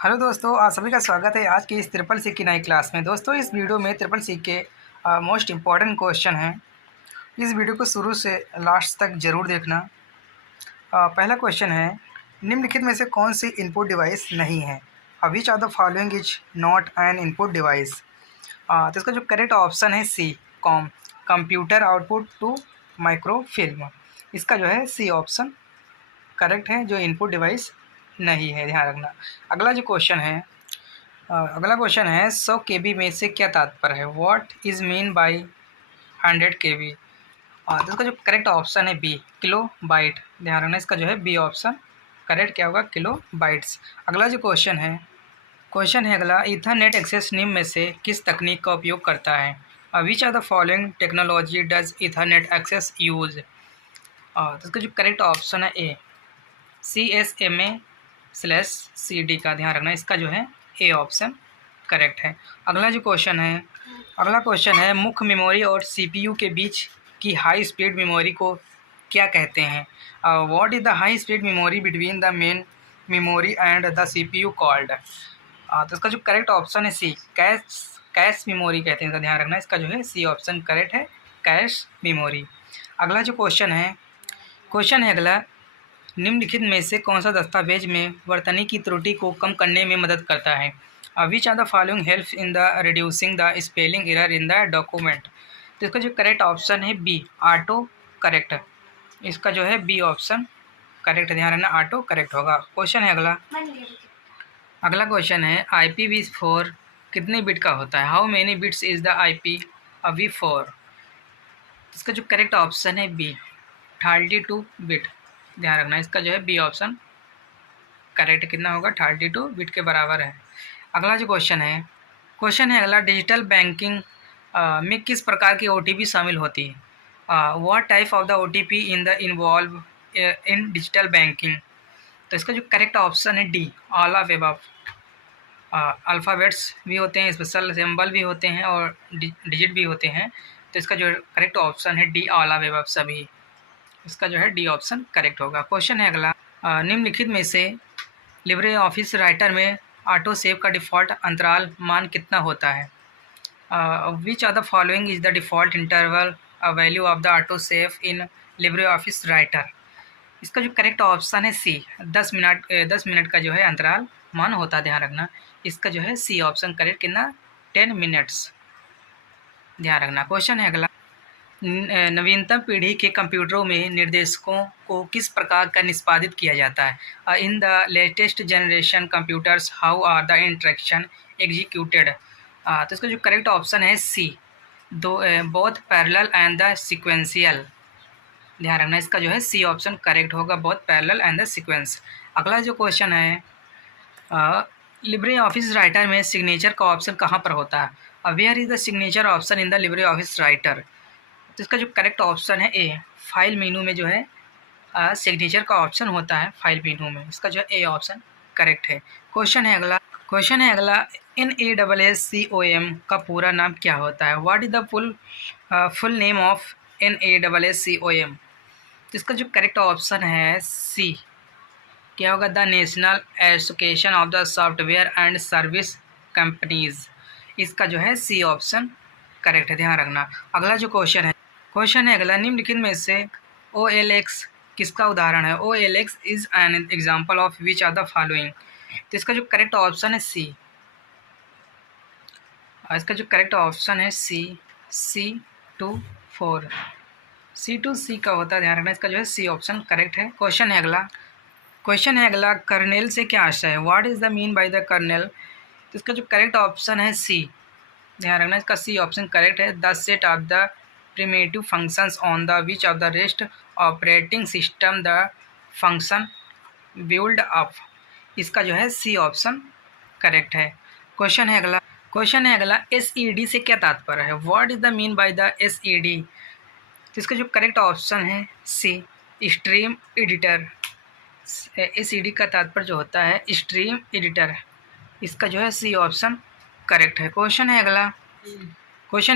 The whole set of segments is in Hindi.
हेलो दोस्तों, आप सभी का स्वागत है आज की इस ट्रिपल सी की नई क्लास में। दोस्तों, इस वीडियो में ट्रिपल सी के मोस्ट इम्पॉर्टेंट क्वेश्चन हैं। इस वीडियो को शुरू से लास्ट तक ज़रूर देखना। पहला क्वेश्चन है, निम्नलिखित में से कौन सी इनपुट डिवाइस नहीं है? Which of the following is not an input device? तो इसका जो करेक्ट ऑप्शन है C, computer output to microfilm. इसका जो है सी ऑप्शन करेक्ट है, जो इनपुट डिवाइस नहीं है, ध्यान रखना। अगला क्वेश्चन है 100 केबी में से क्या तात्पर्य है? व्हाट इज़ मीन बाय 100 केबी? तो इसका जो करेक्ट ऑप्शन है बी, किलो बाइट। ध्यान रखना, इसका जो है बी ऑप्शन करेक्ट क्या होगा, किलो बाइट्स। अगला जो क्वेश्चन है अगला, ईथरनेट एक्सेस निम्न में से किस तकनीक का उपयोग करता है? Which are the following technology does Ethernet access use? तो इसका जो करेक्ट ऑप्शन है ए, CSMA/CD का। ध्यान रखना, इसका जो है ए ऑप्शन करेक्ट है। अगला क्वेश्चन है मुख्य मेमोरी और सीपीयू के बीच की हाई स्पीड मेमोरी को क्या कहते हैं? What is the high speed memory between the main memory and the CPU called? तो इसका जो करेक्ट ऑप्शन है सी, कैश मेमोरी कहते हैं। इसका ध्यान रखना, इसका जो है सी ऑप्शन करेक्ट है, कैश मेमोरी। अगला जो क्वेश्चन है अगला, निम्नलिखित में से कौन सा दस्तावेज में वर्तनी की त्रुटि को कम करने में मदद करता है? Which are the following helps in the reducing the spelling error in the document? तो इसका जो करेक्ट ऑप्शन है बी, ऑटो करेक्ट। इसका जो है बी ऑप्शन करेक्ट, ध्यान रखना, ऑटो करेक्ट होगा। अगला क्वेश्चन है IPv4 कितने बिट का होता है? How many bits is the IPv4? इसका जो करेक्ट ऑप्शन है बी, 32 बिट। ध्यान रखना, इसका जो है बी ऑप्शन करेक्ट कितना होगा, 32 बिट के बराबर है। अगला जो क्वेश्चन है अगला, डिजिटल बैंकिंग में किस प्रकार की OTP शामिल होती है? What type of the OTP in the involve in digital banking? तो इसका जो करेक्ट ऑप्शन है D, all of above. Alphabets भी होते हैं, स्पेशल सिंबल भी होते हैं और डिजिट भी होते हैं। तो इसका जो करेक्ट ऑप्शन है डी, ऑल ऑफ एबव सभी। इसका जो है डी ऑप्शन करेक्ट होगा। क्वेश्चन है अगला, निम्नलिखित में से लिब्रे ऑफिस राइटर में ऑटो सेव का डिफ़ॉल्ट अंतराल मान कितना होता है? Which are the following is the default interval value of the auto save in Libre office Writer? इसका जो करेक्ट ऑप्शन है सी, 10 मिनट का जो है अंतराल मान होता है। ध्यान रखना, इसका जो है सी ऑप्शन करेक्ट कितना, 10 मिनट्स। ध्यान रखना। क्वेश्चन है अगला, नवीनतम पीढ़ी के कंप्यूटरों में निर्देशकों को किस प्रकार का निष्पादित किया जाता है? In the latest generation computers how are the instruction executed? तो इसका जो करेक्ट ऑप्शन है C, both parallel and the sequential. ध्यान रखना, इसका जो है सी ऑप्शन करेक्ट होगा, both parallel and the sequence. अगला जो क्वेश्चन है, लिब्रे ऑफिस राइटर में सिग्नेचर का ऑप्शन कहाँ पर होता है? Where is the signature option in the Libre office writer? तो इसका जो करेक्ट ऑप्शन है ए, फाइल मेनू में जो है सिग्नेचर का ऑप्शन होता है, फाइल मेनू में। इसका जो है ए ऑप्शन करेक्ट है। क्वेश्चन है अगला, NASSCOM का पूरा नाम क्या होता है? What is the full name of NASSCOM? तो इसका जो करेक्ट ऑप्शन है सी, क्या होगा, the national association of the software and service companies. इसका जो है सी ऑप्शन करेक्ट है, ध्यान रखना। अगला जो क्वेश्चन है अगला, निम्नलिखित में से OLX किसका उदाहरण है? OLX is an example of which are the following? तो इसका जो करेक्ट ऑप्शन है सी, इसका जो करेक्ट ऑप्शन है सी, C2 C का होता है। ध्यान रखना, इसका जो है सी ऑप्शन करेक्ट है। क्वेश्चन है अगला, कर्नेल से क्या आशय है? What is the mean by the kernel? तो इसका जो करेक्ट ऑप्शन है सी, ध्यान रखना, इसका सी ऑप्शन करेक्ट है। The set of the primitive functions on the which of the rest operating system the function build up. इसका जो है सी ऑप्शन करेक्ट है। क्वेश्चन है अगला, SED से क्या तात्पर्य है? What is the mean by the SED? तो इसका जो करेक्ट ऑप्शन है सी, स्ट्रीम एडिटर। SED का तात्पर्य जो होता है स्ट्रीम एडिटर। इसका जो है सी ऑप्शन करेक्ट है। क्वेश्चन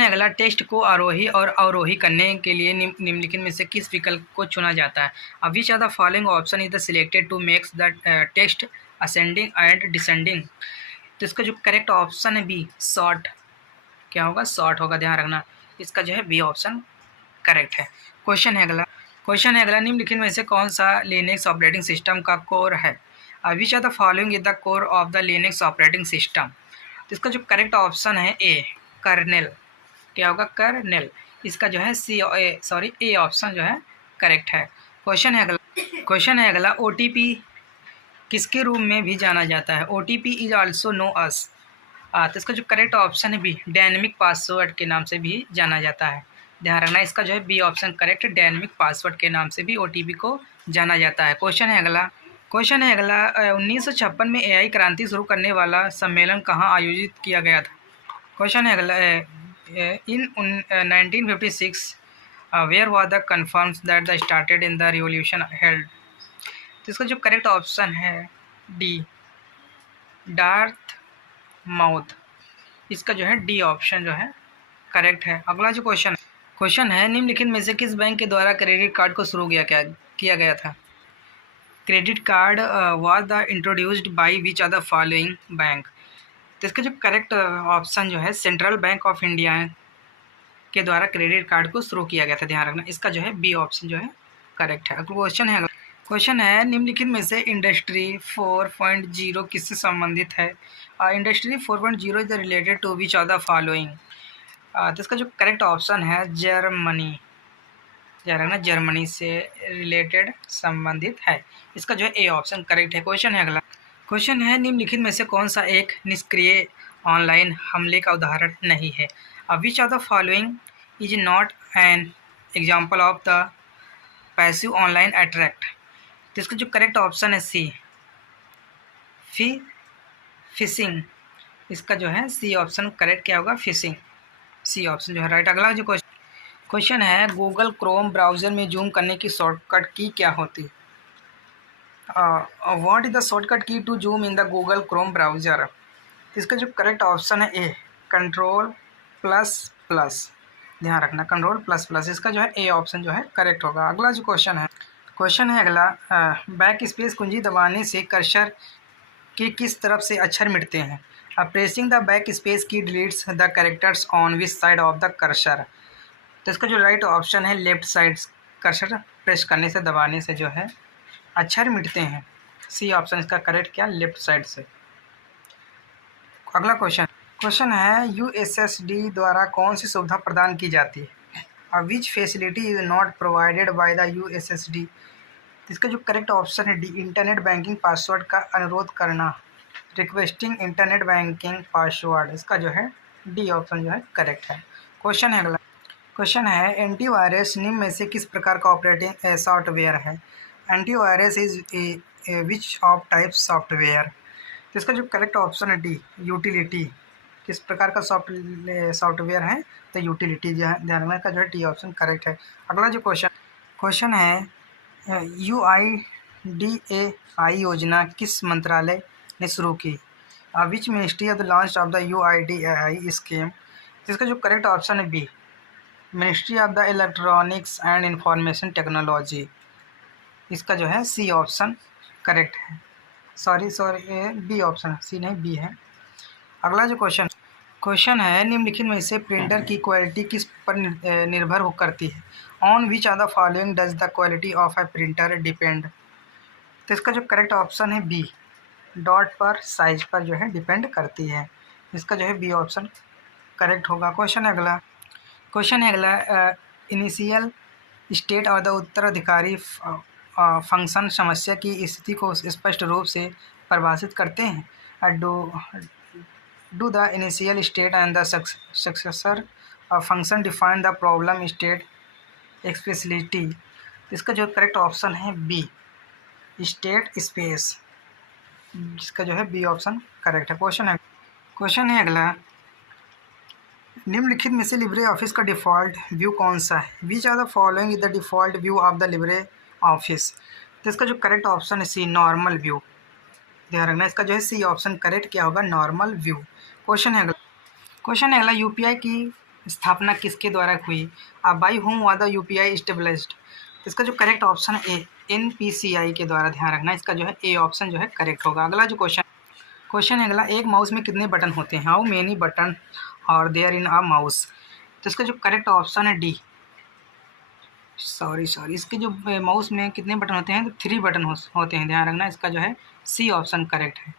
है अगला, टेक्स्ट को आरोही और अवरोही करने के लिए निम्नलिखित में से किस विकल्प को चुना जाता है? Which are the following option is the selected to makes the text ascending and descending. तो इसका जो करेक्ट ऑप्शन है बी, शॉर्ट। क्या होगा? शॉर्ट होगा, ध्यान रखना। इसका जो है बी ऑप्शन करेक्ट है। क्वेश्चन है अगला, निम्नलिखित में से कौन सा लिनक्स ऑपरेटिंग सिस्टम का कोर है? Which are the following is the core of the Linux operating system? तो इसका जो करेक्ट ऑप्शन है ए, कर्नेल। क्या होगा? कर्नेल। इसका जो है ए ऑप्शन जो है करेक्ट है। क्वेश्चन है अगला, OTP किसके रूप में भी जाना जाता है? OTP is also know us. तो इसका जो करेक्ट ऑप्शन है बी, डायनेमिक पासवर्ड के नाम से भी जाना जाता है। ध्यान रखना, इसका जो है B option correct, dynamic password के नाम से भी OTP को जाना जाता है। क्वेश्चन है अगला 1956 में AI क्रांति शुरू करने वाला सम्मेलन कहाँ आयोजित किया गया था? क्वेश्चन है अगला, in 1956 where was the confirms that the started in the revolution held? तो इसका जो करेक्ट ऑप्शन है डी, डार्थ माउथ। इसका जो है डी ऑप्शन जो है करेक्ट है। अगला जो क्वेश्चन है निम्नलिखित में से किस बैंक के द्वारा क्रेडिट कार्ड को शुरू किया गया था? Credit card was the introduced by which are the following bank? तो इसका जो करेक्ट ऑप्शन जो है सेंट्रल बैंक ऑफ इंडिया के द्वारा क्रेडिट कार्ड को शुरू किया गया था। ध्यान रखना, इसका जो है बी ऑप्शन जो है करेक्ट है। अगला क्वेश्चन है निम्नलिखित में से इंडस्ट्री 4.0 किससे संबंधित है? Industry 4.0 is related to which are the following? तो इसका जो करेक्ट ऑप्शन है जर्मनी। जर्मनी से रिलेटेड संबंधित है। इसका जो है ए ऑप्शन करेक्ट है। क्वेश्चन है निम्नलिखित में से कौन सा एक निष्क्रिय ऑनलाइन हमले का उदाहरण नहीं है? Which are the following is not an example of the passive online attract? तो इसका जो करेक्ट ऑप्शन है सी, फिशिंग। इसका जो है सी ऑप्शन करेक्ट क्या होगा? फिशिंग। सी ऑप्शन जो है राइट। अगला जो क्वेश्चन है गूगल क्रोम ब्राउज़र में जूम करने की शॉर्टकट की क्या होती है? What is the shortcut key to zoom in the Google Chrome browser? इसका जो करेक्ट ऑप्शन है ए, कंट्रोल प्लस प्लस। ध्यान रखना, कंट्रोल प्लस प्लस। इसका जो है ए ऑप्शन जो है करेक्ट होगा। अगला जो क्वेश्चन है अगला, बैक स्पेस कुंजी दबाने से कर्सर के किस तरफ से अक्षर मिटते हैं? प्रेसिंग द बैक स्पेस की deletes the characters on which side of the cursor? तो इसका जो राइट ऑप्शन है लेफ्ट साइड, कर्सर प्रेस करने से, दबाने से जो है अक्षर मिटते हैं। सी ऑप्शन इसका करेक्ट क्या? लेफ्ट साइड से। अगला क्वेश्चन है USSD द्वारा कौन सी सुविधा प्रदान की जाती है? Which facility is not provided by the USSD? इसका जो करेक्ट ऑप्शन है डी, इंटरनेट बैंकिंग पासवर्ड का अनुरोध करना, रिक्वेस्टिंग इंटरनेट बैंकिंग पासवर्ड। इसका जो है डी ऑप्शन जो है करेक्ट है। क्वेश्चन है एंटीवायरस निम्न में से किस प्रकार का ऑपरेटिंग सॉफ्टवेयर है? Antivirus is which of type software? तो इसका जो करेक्ट ऑप्शन है डी, यूटिलिटी। किस प्रकार का सॉफ्टवेयर है? तो यूटिलिटी जो है, ध्यान रखना का जो है डी ऑप्शन करेक्ट है। अगला जो क्वेश्चन है UIDAI योजना किस मंत्रालय ने शुरू की? Which ministry of the launch of the UIDAI scheme? इसका जो करेक्ट ऑप्शन है B, ministry of the electronics and information technology. इसका जो है सी ऑप्शन करेक्ट है। सॉरी बी ऑप्शन, सी नहीं बी है। अगला जो क्वेश्चन है निम्नलिखित में से प्रिंटर की क्वालिटी किस पर निर्भर करती है? On which are the following does the quality of a printer depend? तो इसका जो करेक्ट ऑप्शन है बी, डॉट पर, साइज पर जो है डिपेंड करती है। इसका जो है बी ऑप्शन करेक्ट होगा। क्वेश्चन है अगला, इनिशियल स्टेट और द उत्तराधिकारी फंक्शन समस्या की स्थिति को स्पष्ट रूप से परिभाषित करते हैं। Do the initial state and the successor function define the problem state expressibility? इसका जो करेक्ट ऑप्शन है बी, स्टेट स्पेस। इसका जो है बी ऑप्शन करेक्ट है। क्वेश्चन है अगला, निम्नलिखित में से लिब्रे ऑफिस का डिफ़ॉल्ट व्यू कौन सा है? Which are the following is the default view of the Libre office? तो इसका जो करेक्ट ऑप्शन है सी, नॉर्मल व्यू। ध्यान रखना, इसका जो है सी ऑप्शन करेक्ट क्या होगा? Normal view. क्वेश्चन है अगला, UPI की स्थापना किसके द्वारा हुई? By home was the UPI established? इसका जो करेक्ट ऑप्शन है NPCI के द्वारा, ध्यान रखना इसका जो है ए ऑप्शन जो है करेक्ट होगा। अगला जो क्वेश्चन है अगला, एक माउस में कितने बटन होते हैं? हाउ मेनी बटन और देयर इन अ माउस? तो इसका जो करेक्ट ऑप्शन है डी, सॉरी इसके जो माउस में कितने बटन होते हैं? तो 3 बटन होते हैं, ध्यान रखना इसका जो है सी ऑप्शन करेक्ट है,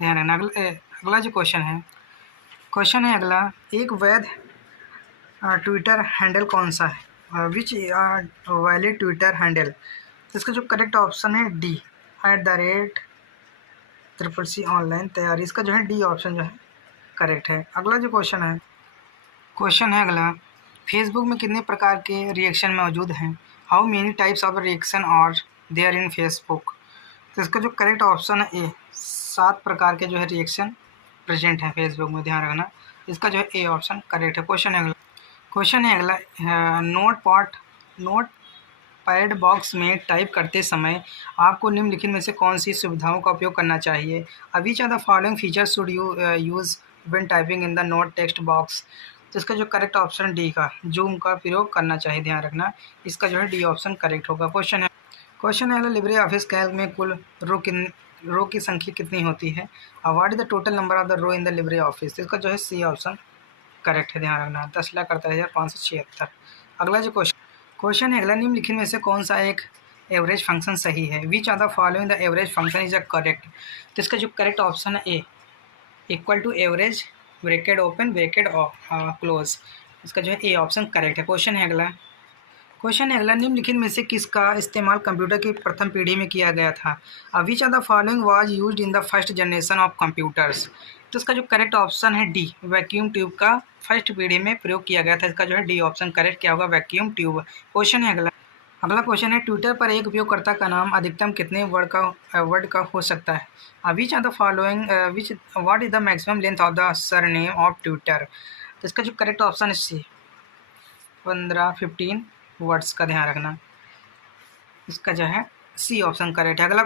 ध्यान रखना। अगला जो क्वेश्चन है अगला, एक वैध ट्विटर हैंडल कौन सा है? विच वैलिड ट्विटर हैंडल? तो इसका जो करेक्ट ऑप्शन है डी, @CCC ऑनलाइन तैयारी, इसका जो है डी ऑप्शन जो है करेक्ट है। अगला जो क्वेश्चन है अगला, फेसबुक में कितने प्रकार के रिएक्शन मौजूद हैं? How many types of reaction are there in Facebook? तो इसका जो करेक्ट ऑप्शन है ए, 7 प्रकार के जो है रिएक्शन प्रेजेंट है फेसबुक में, ध्यान रखना इसका जो है ए ऑप्शन करेक्ट है। क्वेश्चन है अगला, नोट पैड बॉक्स में टाइप करते समय आपको निम्नलिखित में से कौन सी सुविधाओं का उपयोग करना चाहिए? Which are the following features should you use when typing in the note text box? तो इसका जो करेक्ट ऑप्शन डी का, जूम का प्रयोग करना चाहिए, ध्यान रखना इसका जो है डी ऑप्शन करेक्ट होगा। क्वेश्चन है लिब्रे ऑफिस कैल्क में कुल रो की संख्या कितनी होती है? What is the total number of the row in the Libre office? इसका जो है सी ऑप्शन करेक्ट है, ध्यान रखना 10,48,576। अगला जो क्वेश्चन है अगला, निम्नलिखित में से कौन सा एक एवरेज फंक्शन सही है? Which are the following the average function is a correct? तो इसका जो करेक्ट ऑप्शन है A, equal to average bracket open bracket close, इसका जो है ए ऑप्शन करेक्ट है। क्वेश्चन है अगला, निम्नलिखित में से किसका इस्तेमाल कंप्यूटर की प्रथम पीढ़ी में किया गया था? Which are the following was used in the first generation of computers? तो इसका जो करेक्ट ऑप्शन है डी, वैक्यूम ट्यूब का फर्स्ट पीढ़ी में प्रयोग किया गया था, इसका जो है डी ऑप्शन करेक्ट क्या होगा? Vacuum tube. क्वेश्चन है अगला क्वेश्चन है, ट्विटर पर एक उपयोगकर्ता का नाम अधिकतम कितने वर्ड का हो सकता है? Which are the following what is the maximum length of the surname of Twitter? तो इसका जो करेक्ट ऑप्शन है सी, 15 वर्ड्स का, ध्यान रखना इसका जो है सी ऑप्शन करेक्ट है। अगला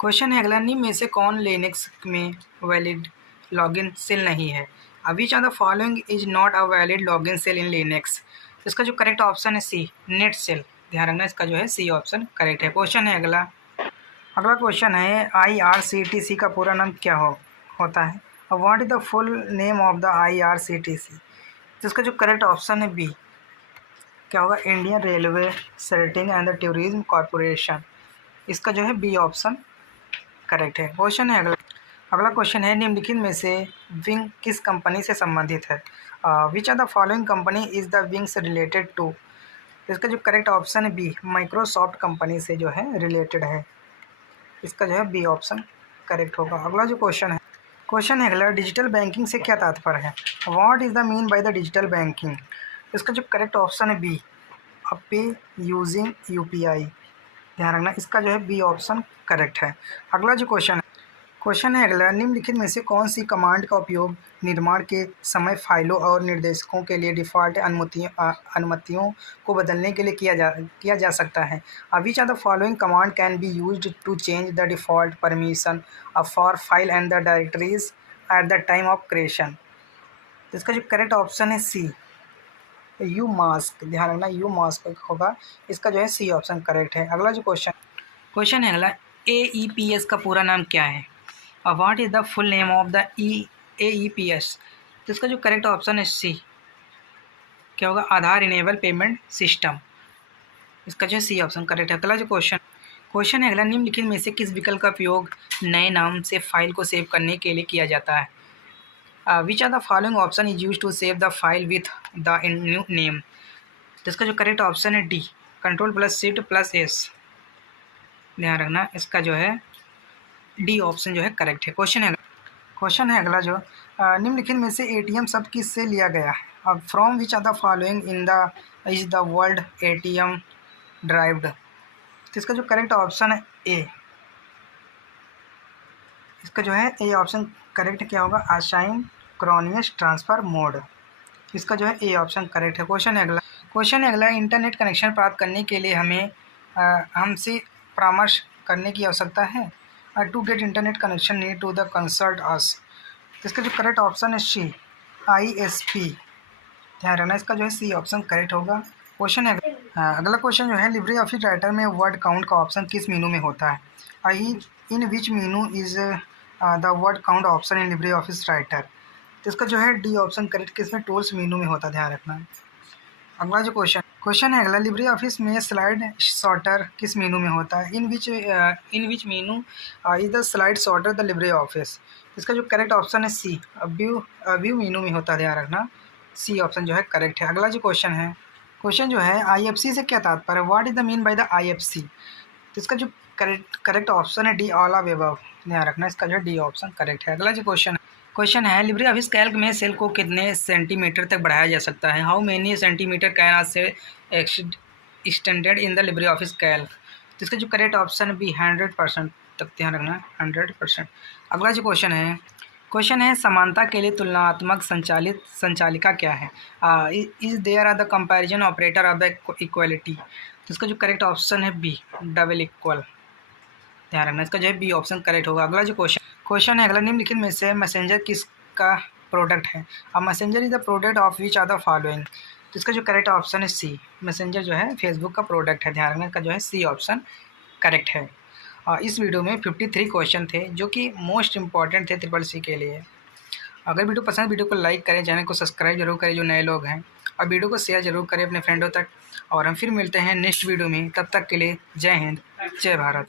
क्वेश्चन है अगला, निम्न में से कौन लिनक्स में वैलिड लॉगिन सेल नहीं है? Which are the following is not a valid login shell in Linux? इसका जो करेक्ट ऑप्शन है सी, नेट सेल, ध्यान रखना इसका जो है सी ऑप्शन करेक्ट है। क्वेश्चन है अगला क्वेश्चन है, IRCTC का पूरा नाम क्या होता है? What is the full name of the IRCTC? तो इसका जो करेक्ट ऑप्शन है बी, क्या होगा? Indian railway setting and the tourism corporation, इसका जो है बी ऑप्शन करेक्ट है। क्वेश्चन है अगला क्वेश्चन है, निम्नलिखित में से विंग किस कंपनी से संबंधित है? Which are the following company is the wings related to? इसका जो करेक्ट ऑप्शन है बी, माइक्रोसॉफ्ट कंपनी से जो है रिलेटेड है, इसका जो है बी ऑप्शन करेक्ट होगा। अगला जो क्वेश्चन है अगला, डिजिटल बैंकिंग से क्या तात्पर्य है? What is the mean by the digital banking? इसका जो करेक्ट ऑप्शन है बी, पे यूजिंग UPI, ध्यान रखना इसका जो है बी ऑप्शन करेक्ट है। अगला जो क्वेश्चन है अगला, निम्नलिखित में से कौन सी कमांड का उपयोग निर्माण के समय फाइलों और निर्देशकों के लिए डिफ़ॉल्ट अनुमतियों को बदलने के लिए किया जा सकता है? Which are the following command can be used to change the default permission for file and the directories at the time of creation? तो इसका जो करेक्ट ऑप्शन है सी, यू मास्क, ध्यान रखना यू मास्क होगा, इसका जो है सी ऑप्शन करेक्ट है। अगला जो क्वेश्चन है अगला, AEPS का पूरा नाम क्या है? और what is the full name of the AEPS? तो इसका जो करेक्ट ऑप्शन है सी, क्या होगा? आधार इनेबल पेमेंट सिस्टम, इसका जो है सी ऑप्शन करेक्ट है। अगला जो क्वेश्चन है अगला, निम्नलिखित में से किस विकल्प का उपयोग नए नाम से फाइल को सेव करने के लिए किया जाता है? Which are the following option is use to save the file with the new name? तो इसका जो करेक्ट ऑप्शन है डी, Ctrl+Shift+S, ध्यान रखना इसका जो है डी ऑप्शन जो है करेक्ट है। क्वेश्चन है अगला जो, निम्नलिखित में से ATM शब्द किससे लिया गया है? अब from which are the following is the word ATM derived? तो इसका जो करेक्ट ऑप्शन है ए, इसका जो है ए ऑप्शन करेक्ट क्या होगा? असाइन क्रॉनियस ट्रांसफ़र मोड, इसका जो है ए ऑप्शन करेक्ट है। क्वेश्चन है अगला, इंटरनेट कनेक्शन प्राप्त करने के लिए हमें हमसे परामर्श करने की आवश्यकता है? To get internet connection need to the consult us? इसका जो करेक्ट ऑप्शन है सी, ISP, ध्यान रखना इसका जो है सी ऑप्शन करेक्ट होगा। क्वेश्चन है अगला क्वेश्चन जो है, लिब्रे ऑफिस राइटर में वर्ड काउंट का ऑप्शन किस मीनू में होता है? In which menu is the word count option in Libre office writer? तो इसका जो है डी ऑप्शन करेक्ट, किसमें टूल्स मीनू में होता है, ध्यान रखना। अगला जो क्वेश्चन है अगला, लिब्रे ऑफिस में स्लाइड सॉर्टर किस मीनू में होता है? In which menu is the slide sorter the Libre office? इसका जो करेक्ट ऑप्शन है सी, व्यू मीनू में होता है, ध्यान रखना। सी ऑप्शन जो है करेक्ट है। अगला जो क्वेश्चन जो है, IFC से क्या तात्पर्य है? What is the mean by the IFC? तो इसका जो करेक्ट ऑप्शन है डी ऑल ऑफ अबव, ध्यान रखना। इसका जो है डी ऑप्शन करेक्ट है। अगला जो क्वेश्चन है, लिब्रे ऑफिस कैल्क में सेल को कितने सेंटीमीटर तक बढ़ाया जा सकता है? हाउ मेनी सेंटीमीटर कैन आज से extended in the Libre office Calc? तो इसका जो करेक्ट ऑप्शन भी 100% तक, ध्यान रखना 100%। अगला जो क्वेश्चन है समानता के लिए तुलनात्मक संचालिका क्या है? Is there are the comparison operator of the equality? तो इसका जो करेक्ट ऑप्शन है बी, डबल इक्वल, ध्यान रखना। इसका जो है बी ऑप्शन करेक्ट होगा। अगला जो क्वेश्चन है अगला, निम्नलिखित में से मैसेंजर किसका प्रोडक्ट है? अब Messenger is the product of which are the following? तो इसका जो करेक्ट ऑप्शन है सी, मैसेंजर जो है फेसबुक का प्रोडक्ट है, ध्यान रखना। इसका जो है सी ऑप्शन करेक्ट है। इस वीडियो में 53 क्वेश्चन थे जो कि मोस्ट इंपॉर्टेंट थे CCC के लिए। अगर वीडियो पसंद, वीडियो को लाइक करें, चैनल को सब्सक्राइब जरूर करें जो नए लोग हैं, और वीडियो को शेयर जरूर करें अपने फ्रेंडों तक। और हम फिर मिलते हैं नेक्स्ट वीडियो में, तब तक के लिए जय हिंद, जय भारत।